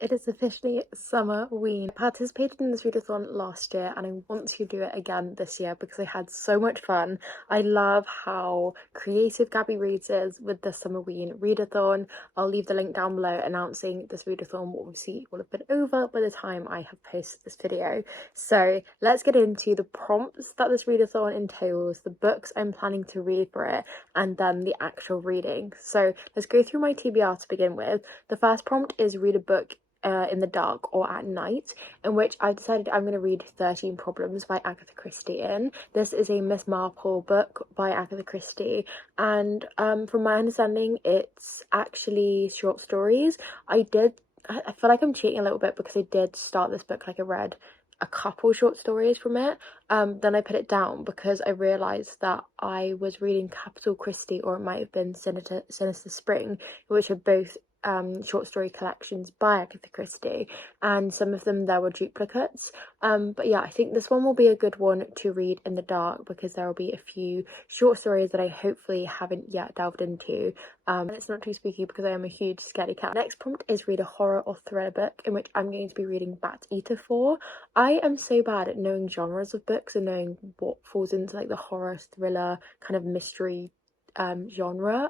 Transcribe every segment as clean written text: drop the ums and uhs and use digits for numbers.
It is officially Summerween. I participated in this readathon last year and I want to do it again this year because I had so much fun. I love how creative Gabby Reads is with the Summerween Readathon. I'll leave the link down below announcing this readathon will obviously will have been over by the time I have posted this video. So let's get into the prompts that this readathon entails, the books I'm planning to read for it, and then the actual reading. So let's go through my TBR to begin with. The first prompt is read a book in the dark or at night, in which I decided I'm going to read 13 Problems by Agatha Christie in. This is a Miss Marple book by Agatha Christie, and from my understanding it's actually short stories. I feel like I'm cheating a little bit because I did start this book, like I read a couple short stories from it, then I put it down because I realised that I was reading Capital Christie, or it might have been Sinister Spring, which are both short story collections by Agatha Christie, and some of them there were duplicates, but yeah, I think this one will be a good one to read in the dark because there will be a few short stories that I hopefully haven't yet delved into, and it's not too spooky because I am a huge scaredy cat. Next prompt is read a horror or thriller book, in which I'm going to be reading Bat Eater 4. I am so bad at knowing genres of books and knowing what falls into like the horror, thriller, kind of mystery genre,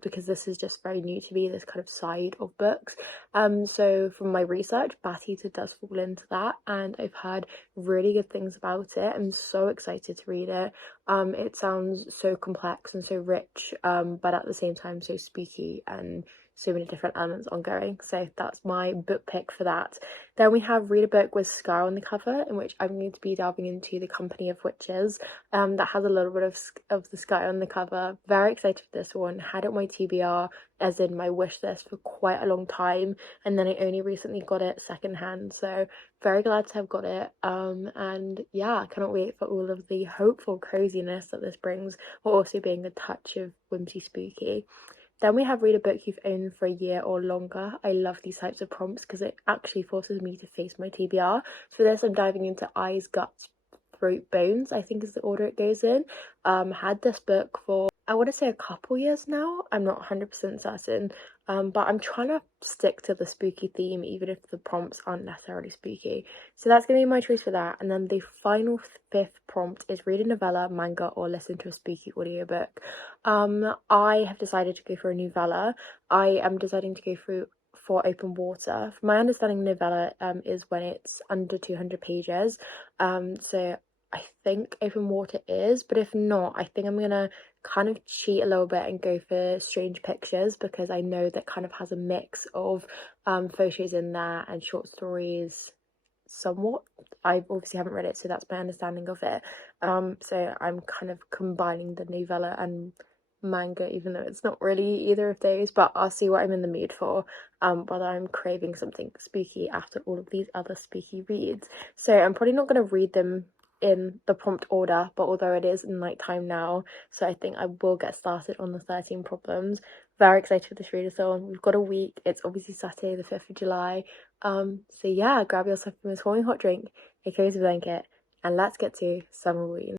because this is just very new to me, this kind of side of books. So from my research, Bat Eater does fall into that, and I've heard really good things about it. I'm so excited to read it. It sounds so complex and so rich, but at the same time so spooky and so many different elements ongoing. So that's my book pick for that. Then we have read a book with Sky on the cover, in which I'm going to be delving into The Company of Witches. That has a little bit of the sky on the cover. Very excited for this one. Had it on my TBR, as in my wish list, for quite a long time, and then I only recently got it secondhand, so very glad to have got it. And yeah, I cannot wait for all of the hopeful coziness that this brings, while also being a touch of whimsy spooky. Then we have read a book you've owned for a year or longer. I love these types of prompts because it actually forces me to face my TBR. So for this, I'm diving into Eyes, Guts, Throat, Bones, I think is the order it goes in. Had this book for, I want to say, a couple years now. I'm not 100% certain, but I'm trying to stick to the spooky theme even if the prompts aren't necessarily spooky. So that's going to be my choice for that. And then the final fifth prompt is read a novella, manga, or listen to a spooky audiobook. I have decided to go for a novella. I am deciding to go for Open Water. From my understanding, novella is when it's under 200 pages. So I think Open Water is, but if not, I think I'm gonna kind of cheat a little bit and go for Strange Pictures, because I know that kind of has a mix of photos in there and short stories somewhat. I obviously haven't read it, so that's my understanding of it. So I'm kind of combining the novella and manga, even though it's not really either of those, but I'll see what I'm in the mood for, whether I'm craving something spooky after all of these other spooky reads. So I'm probably not going to read them in the prompt order, but although it is night time now, so I think I will get started on the 13 Problems. Very excited for this readathon. We've got a week. It's obviously Saturday the 5th of July. So yeah, grab yourself a swimming hot drink, a cozy blanket, and let's get to Summerween.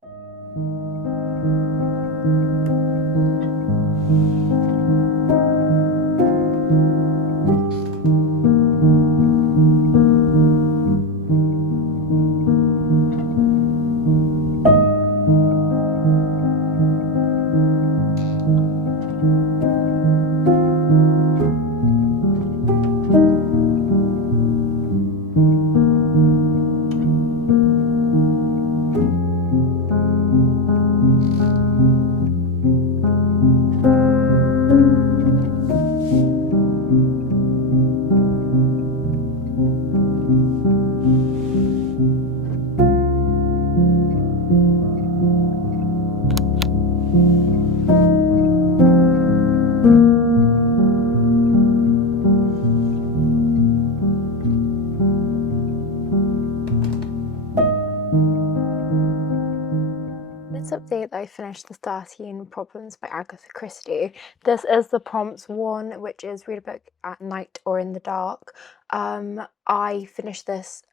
Update that I finished the 13 Problems by Agatha Christie. This is the prompts one, which is read a book at night or in the dark. I finished this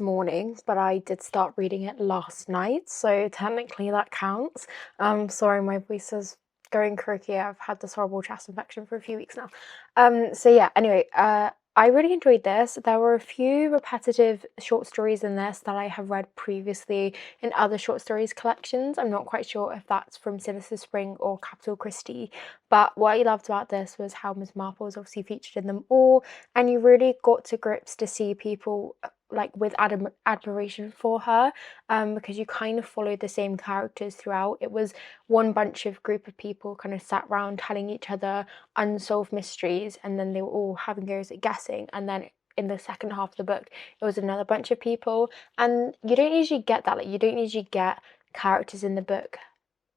morning, but I did start reading it last night, so technically that counts. Sorry, my voice is going croaky. I've had this horrible chest infection for a few weeks now. So yeah, anyway, I really enjoyed this. There were a few repetitive short stories in this that I have read previously in other short stories collections. I'm not quite sure if that's from Sinister Spring or Capital Christie, but what I loved about this was how Miss Marple was obviously featured in them all, and you really got to grips to see people like with admiration for her, because you kind of followed the same characters throughout. It was one bunch of group of people kind of sat around telling each other unsolved mysteries, and then they were all having goes at guessing, and then in the second half of the book it was another bunch of people, and you don't usually get that. Like, you don't usually get characters in the book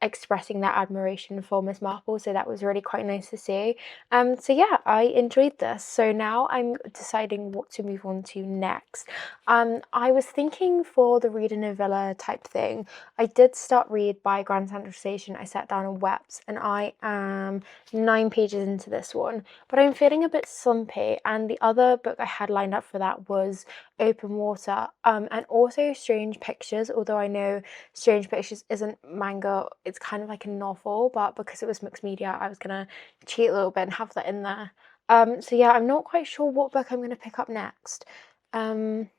expressing their admiration for Miss Marple, so that was really quite nice to see. So yeah, I enjoyed this. So now I'm deciding what to move on to next. I was thinking for the read a novella type thing, I did start Read by Grand Central Station. I sat down and wept, and I am 9 pages into this one, but I'm feeling a bit slumpy, and the other book I had lined up for that was Open Water, and also Strange Pictures, although I know Strange Pictures isn't manga, it's kind of like a novel, but because it was mixed media, I was gonna cheat a little bit and have that in there. So yeah, I'm not quite sure what book I'm gonna pick up next. I'm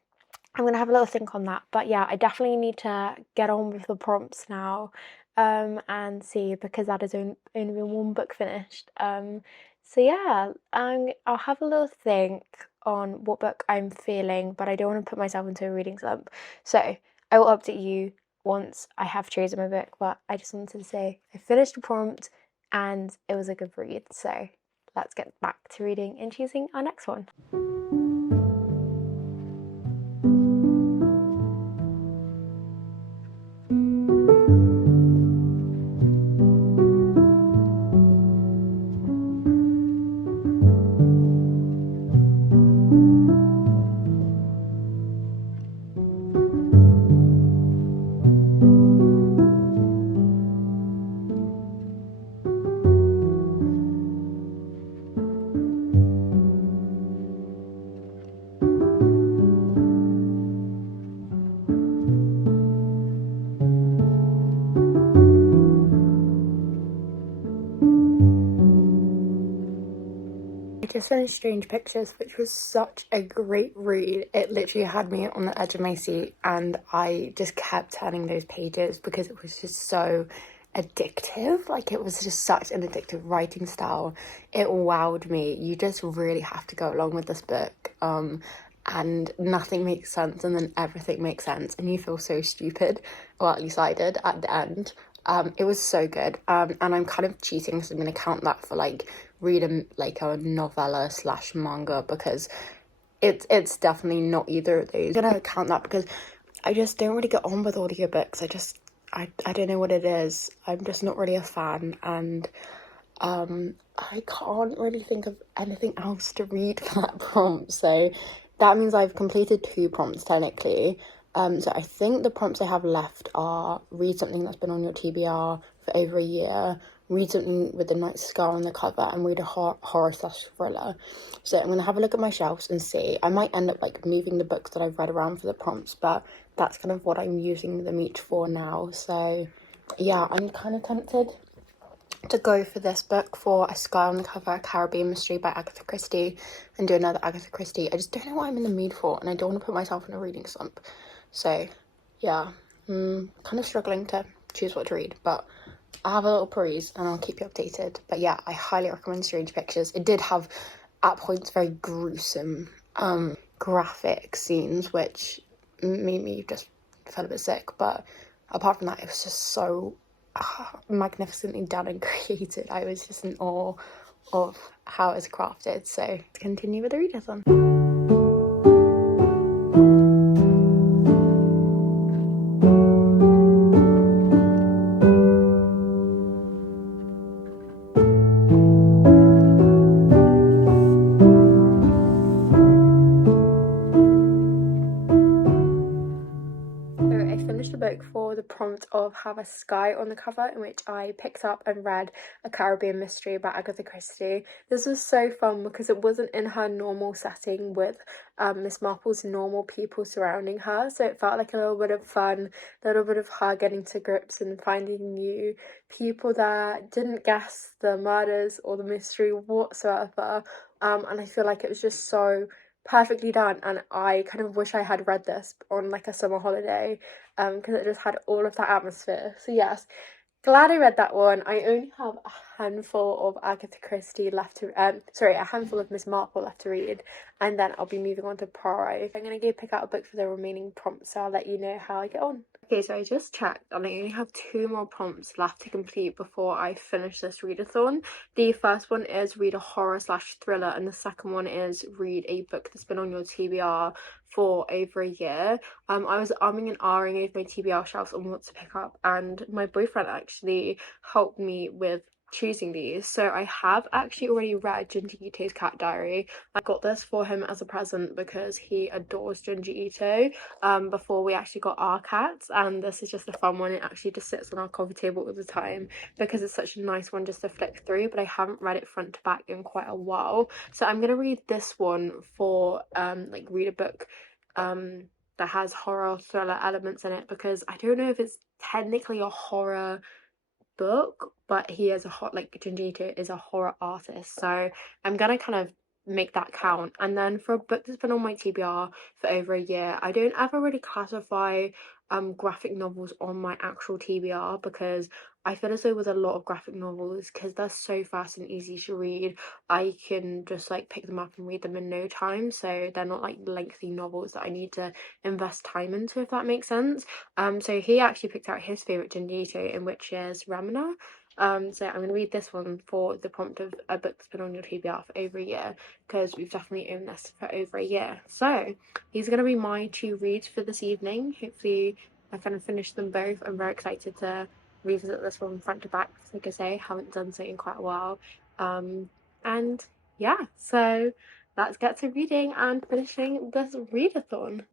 gonna have a little think on that, but yeah, I definitely need to get on with the prompts now, and see, because that has only been one book finished. So yeah, I'll have a little think on what book I'm feeling, but I don't want to put myself into a reading slump. So I will update you once I have chosen my book, but I just wanted to say I finished the prompt and it was a good read. So let's get back to reading and choosing our next one. I just finished Strange Pictures, which was such a great read. It literally had me on the edge of my seat, and I just kept turning those pages because it was just so addictive. Like, it was just such an addictive writing style. It wowed me. You just really have to go along with this book. And nothing makes sense, and then everything makes sense, and you feel so stupid. Well, at least I did at the end. It was so good. And I'm kind of cheating, so I'm going to count that for like reading like a novella / manga, because it's definitely not either of those. I'm gonna count that because I just don't really get on with audiobooks. I don't know what it is. I'm just not really a fan, and I can't really think of anything else to read for that prompt. So that means I've completed 2 prompts technically. So I think the prompts I have left are read something that's been on your TBR for over a year, read something with a nice scar on the cover, and read a horror / thriller. So I'm going to have a look at my shelves and see. I might end up like moving the books that I've read around for the prompts, but that's kind of what I'm using them each for now. So yeah, I'm kind of tempted to go for this book for a scar on the cover, Caribbean Mystery by Agatha Christie, and do another Agatha Christie. I just don't know what I'm in the mood for, and I don't want to put myself in a reading slump. So yeah, kind of struggling to choose what to read, but I'll have a little peruse and I'll keep you updated. But yeah, I highly recommend Strange Pictures. It did have at points very gruesome graphic scenes, which made me just feel a bit sick, but apart from that, it was just so magnificently done and created. I was just in awe of how it was crafted. So to continue with the readathon. For the prompt of Have a Sky on the cover, in which I picked up and read A Caribbean Mystery by Agatha Christie. This was so fun because it wasn't in her normal setting with Miss Marple's normal people surrounding her, so it felt like a little bit of fun, a little bit of her getting to grips and finding new people that didn't guess the murders or the mystery whatsoever, and I feel like it was just so perfectly done, and I kind of wish I had read this on like a summer holiday, because it just had all of that atmosphere. So yes, glad I read that one. I only have a handful of Agatha Christie left to, a handful of Miss Marple left to read, and then I'll be moving on to Pride. I'm gonna go pick out a book for the remaining prompts, so I'll let you know how I get on. Okay, so I just checked and I only have 2 more prompts left to complete before I finish this readathon. The first one is read a horror/thriller, and the second one is read a book that's been on your TBR for over a year. I was umming and ahhing over my TBR shelves on what to pick up, and my boyfriend actually helped me with choosing these. So I have actually already read ᴍᴇ괱ᴱ Cat Diary. I got this for him as a present because he adores ᴍᴇ괱ᴱ before we actually got our cats, and this is just a fun one. It actually just sits on our coffee table all the time because it's such a nice one just to flick through, but I haven't read it front to back in quite a while, so I'm gonna read this one for like read a book that has horror thriller elements in it, because I don't know if it's technically a horror book, but he is ᴍᴇ괱ᴱ is a horror artist, so I'm gonna kind of make that count. And then for a book that's been on my TBR for over a year, I don't ever really classify graphic novels on my actual TBR, because I feel as though with a lot of graphic novels, because they're so fast and easy to read, I can just like pick them up and read them in no time, so they're not like lengthy novels that I need to invest time into, if that makes sense. So he actually picked out his favourite ᴍᴇ괱ᴱ, in which is Ramana. So I'm going to read this one for the prompt of a book that's been on your TBR for over a year, because we've definitely owned this for over a year. So these are going to be my 2 reads for this evening. Hopefully I kind of finished them both. I'm very excited to revisit this one front to back, like I say, haven't done so in quite a while. And yeah, so let's get to reading and finishing this readathon.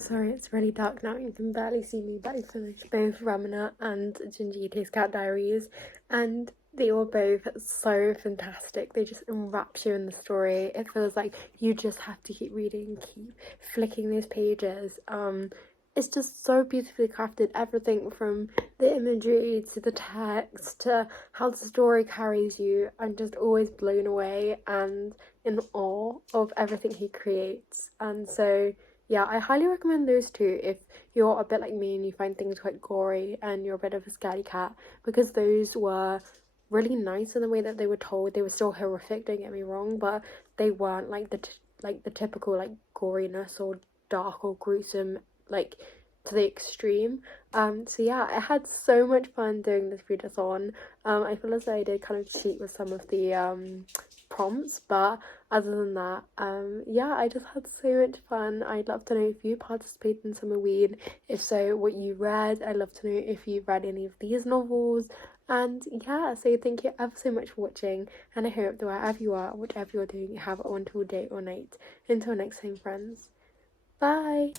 Sorry, it's really dark now, you can barely see me, but I finished both Ramana and ᴍᴇ괱ᴱ's Cat Diaries, and they were both so fantastic. They just enwrap you in the story. It feels like you just have to keep reading, keep flicking those pages. It's just so beautifully crafted, everything from the imagery to the text to how the story carries you. I'm just always blown away and in awe of everything he creates, and so yeah, I highly recommend those 2 if you're a bit like me and you find things quite gory and you're a bit of a scaredy cat, because those were really nice in the way that they were told. They were still horrific, don't get me wrong, but they weren't like the typical like goriness or dark or gruesome, like to the extreme. So yeah, I had so much fun doing this readathon. I feel as though I did kind of cheat with some of the prompts, but other than that, yeah, I just had so much fun. I'd love to know if you participated in Summerween, if so, what you read. I'd love to know if you read any of these novels, and yeah, so thank you ever so much for watching, and I hope that wherever you are, whatever you're doing, you have a wonderful day or night. Until next time, friends, bye.